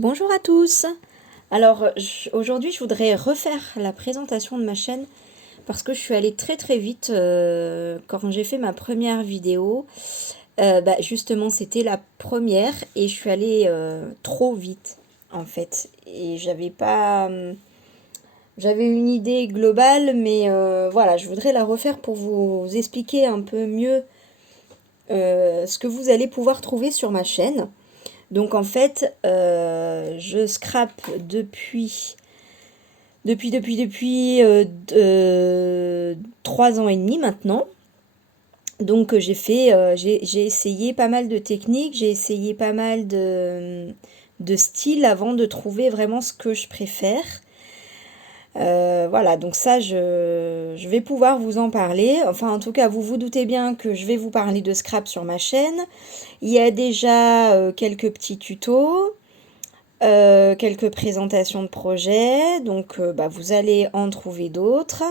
Bonjour à tous. Alors aujourd'hui je voudrais refaire la présentation de ma chaîne parce que je suis allée très très vite quand j'ai fait ma première vidéo. Justement c'était la première et je suis allée trop vite en fait. Et j'avais une idée globale mais voilà, je voudrais la refaire pour vous expliquer un peu mieux ce que vous allez pouvoir trouver sur ma chaîne. Donc en fait, je scrape depuis 3 ans et demi maintenant. Donc j'ai essayé pas mal de techniques, j'ai essayé pas mal de styles avant de trouver vraiment ce que je préfère. Voilà, donc ça, je vais pouvoir vous en parler. Enfin, en tout cas, vous vous doutez bien que je vais vous parler de scrap sur ma chaîne. Il y a déjà quelques petits tutos, quelques présentations de projets, donc vous allez en trouver d'autres.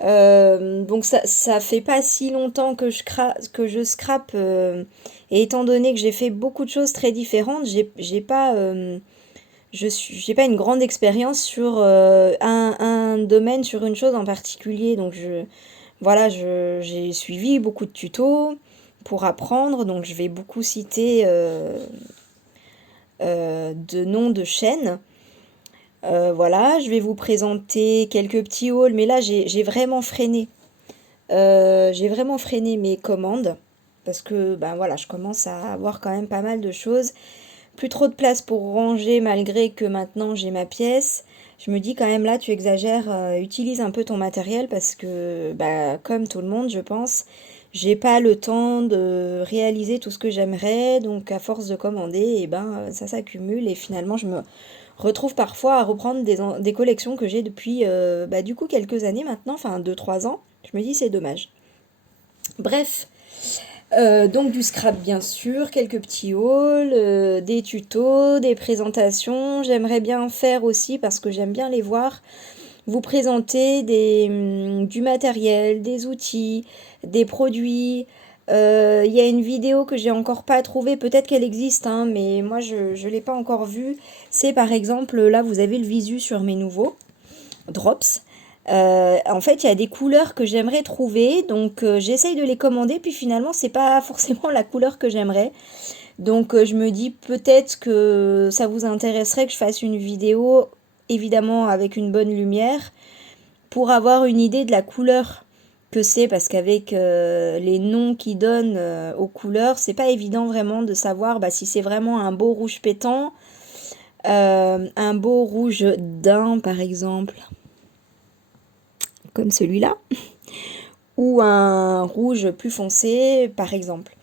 Donc ça fait pas si longtemps que je scrape, et étant donné que j'ai fait beaucoup de choses très différentes, j'ai pas une grande expérience sur un domaine, sur une chose en particulier. Donc voilà, j'ai suivi beaucoup de tutos pour apprendre, donc je vais beaucoup citer de noms de chaînes. Voilà, je vais vous présenter quelques petits hauls, mais là j'ai vraiment freiné. J'ai vraiment freiné mes commandes parce que ben voilà, je commence à avoir quand même pas mal de choses. Plus trop de place pour ranger malgré que maintenant j'ai ma pièce. Je me dis quand même là, tu exagères, utilise un peu ton matériel parce que bah, comme tout le monde, je pense, j'ai pas le temps de réaliser tout ce que j'aimerais. Donc à force de commander, et ben ça s'accumule et finalement je me retrouve parfois à reprendre des collections que j'ai depuis du coup quelques années maintenant, enfin 2 3 ans. Je me dis c'est dommage. Bref, donc du scrap bien sûr, quelques petits hauls, des tutos, des présentations. J'aimerais bien faire aussi, parce que j'aime bien les voir, vous présenter du matériel, des outils, des produits. Il y a une vidéo que j'ai encore pas trouvée, peut-être qu'elle existe, hein, mais moi je l'ai pas encore vue. C'est par exemple, là vous avez le visu sur mes nouveaux drops. En fait, il y a des couleurs que j'aimerais trouver, donc j'essaye de les commander, puis finalement, c'est pas forcément la couleur que j'aimerais. Donc je me dis peut-être que ça vous intéresserait que je fasse une vidéo, évidemment avec une bonne lumière, pour avoir une idée de la couleur que c'est, parce qu'avec les noms qu'ils donnent aux couleurs, c'est pas évident vraiment de savoir si c'est vraiment un beau rouge pétant, un beau rouge daim par exemple, comme celui-là, ou un rouge plus foncé, par exemple.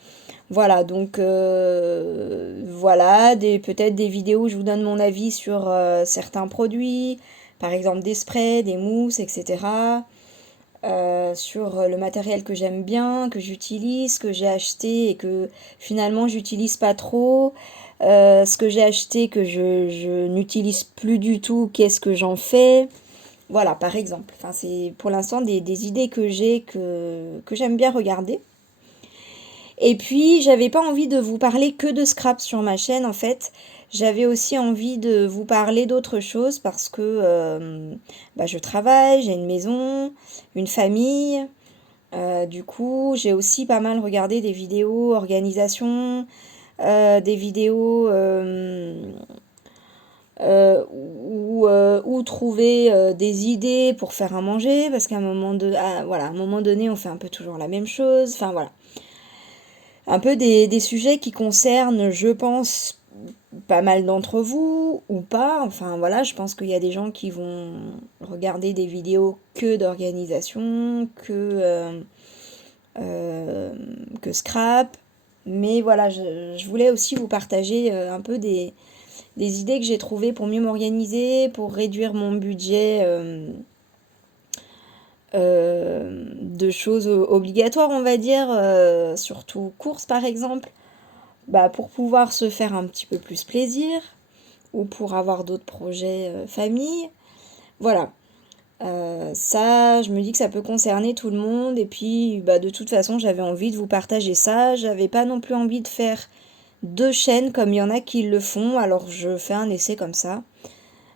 Voilà, donc voilà, peut-être des vidéos où je vous donne mon avis sur certains produits, par exemple des sprays, des mousses, etc. Sur le matériel que j'aime bien, que j'utilise, que j'ai acheté et que finalement j'utilise pas trop. Ce que j'ai acheté que je n'utilise plus du tout, qu'est-ce que j'en fais? Voilà, par exemple. Enfin, c'est pour l'instant des idées que j'ai que j'aime bien regarder. Et puis, j'avais pas envie de vous parler que de scrap sur ma chaîne, en fait. J'avais aussi envie de vous parler d'autre chose parce que je travaille, j'ai une maison, une famille. Du coup, j'ai aussi pas mal regardé des vidéos organisation, des vidéos où trouver des idées pour faire à manger, parce qu'à voilà, à un moment donné, on fait un peu toujours la même chose. Enfin voilà, un peu des sujets qui concernent, je pense, pas mal d'entre vous ou pas. Enfin voilà, je pense qu'il y a des gens qui vont regarder des vidéos que d'organisation, que scrap. Mais voilà, je voulais aussi vous partager un peu des idées que j'ai trouvées pour mieux m'organiser, pour réduire mon budget de choses obligatoires, on va dire, surtout courses par exemple, pour pouvoir se faire un petit peu plus plaisir ou pour avoir d'autres projets famille. Voilà. Ça, je me dis que ça peut concerner tout le monde. Et puis, de toute façon, j'avais envie de vous partager ça. J'avais pas non plus envie de faire 2 chaînes comme il y en a qui le font. Alors je fais un essai comme ça.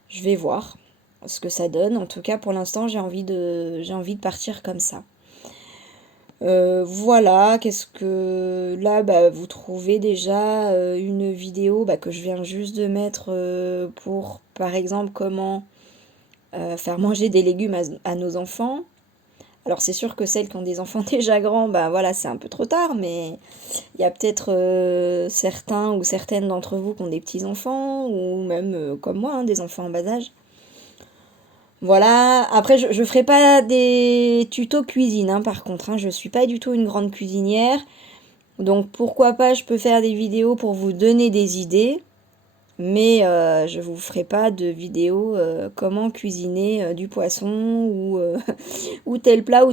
Je vais voir ce que ça donne. En tout cas, pour l'instant, j'ai envie de partir comme ça. Voilà, qu'est-ce que... Là, bah, vous trouvez déjà une vidéo bah, que je viens juste de mettre pour, par exemple, comment faire manger des légumes à nos enfants. Alors c'est sûr que celles qui ont des enfants déjà grands, bah voilà, c'est un peu trop tard, mais il y a peut-être certains ou certaines d'entre vous qui ont des petits-enfants, ou même comme moi, hein, des enfants en bas âge. Voilà, après je ferai pas des tutos cuisine, hein, par contre, hein, je suis pas du tout une grande cuisinière, donc pourquoi pas je peux faire des vidéos pour vous donner des idées, mais je vous ferai pas de vidéos comment cuisiner du poisson ou tel plat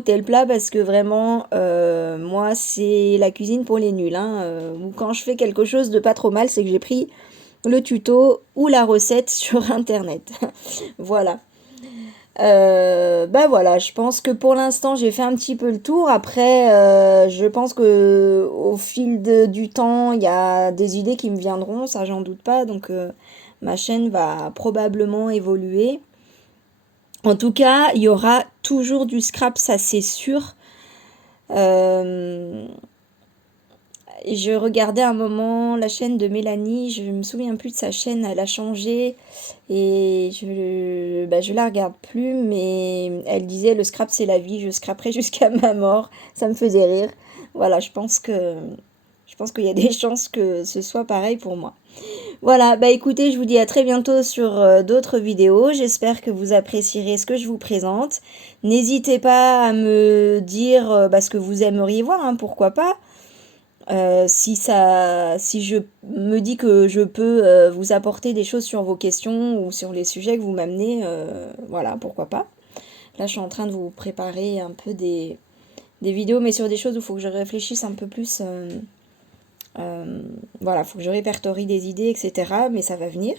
parce que vraiment moi c'est la cuisine pour les nuls, hein, ou quand je fais quelque chose de pas trop mal c'est que j'ai pris le tuto ou la recette sur internet. Voilà. Bah voilà, je pense que pour l'instant j'ai fait un petit peu le tour. Après, je pense que au fil du temps, il y a des idées qui me viendront, ça j'en doute pas. Donc ma chaîne va probablement évoluer. En tout cas, il y aura toujours du scrap, ça c'est sûr. Euh, je regardais un moment la chaîne de Mélanie, je me souviens plus de sa chaîne, elle a changé et je la regarde plus, mais elle disait le scrap c'est la vie, je scraperai jusqu'à ma mort, ça me faisait rire. Voilà, je pense qu'il y a des chances que ce soit pareil pour moi. Voilà, bah écoutez, je vous dis à très bientôt sur d'autres vidéos. J'espère que vous apprécierez ce que je vous présente. N'hésitez pas à me dire bah, ce que vous aimeriez voir, hein, pourquoi pas. Si je me dis que je peux vous apporter des choses sur vos questions ou sur les sujets que vous m'amenez, voilà, pourquoi pas. Là, je suis en train de vous préparer un peu des vidéos, mais sur des choses où il faut que je réfléchisse un peu plus. Voilà, il faut que je répertorie des idées, etc. Mais ça va venir.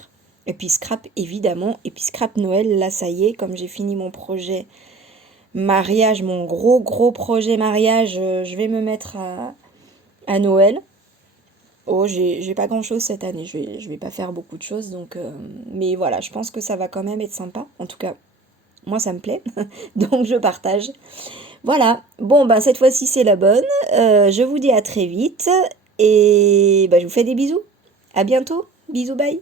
Et puis scrap, évidemment. Et puis scrap Noël, là, ça y est, comme j'ai fini mon projet mariage, mon gros projet mariage, je vais me mettre à Noël. Oh, j'ai pas grand-chose cette année, je vais pas faire beaucoup de choses, donc... mais voilà, je pense que ça va quand même être sympa. En tout cas, moi, ça me plaît, donc je partage. Voilà, bon, ben cette fois-ci, c'est la bonne. Je vous dis à très vite, et ben, je vous fais des bisous. À bientôt. Bisous, bye.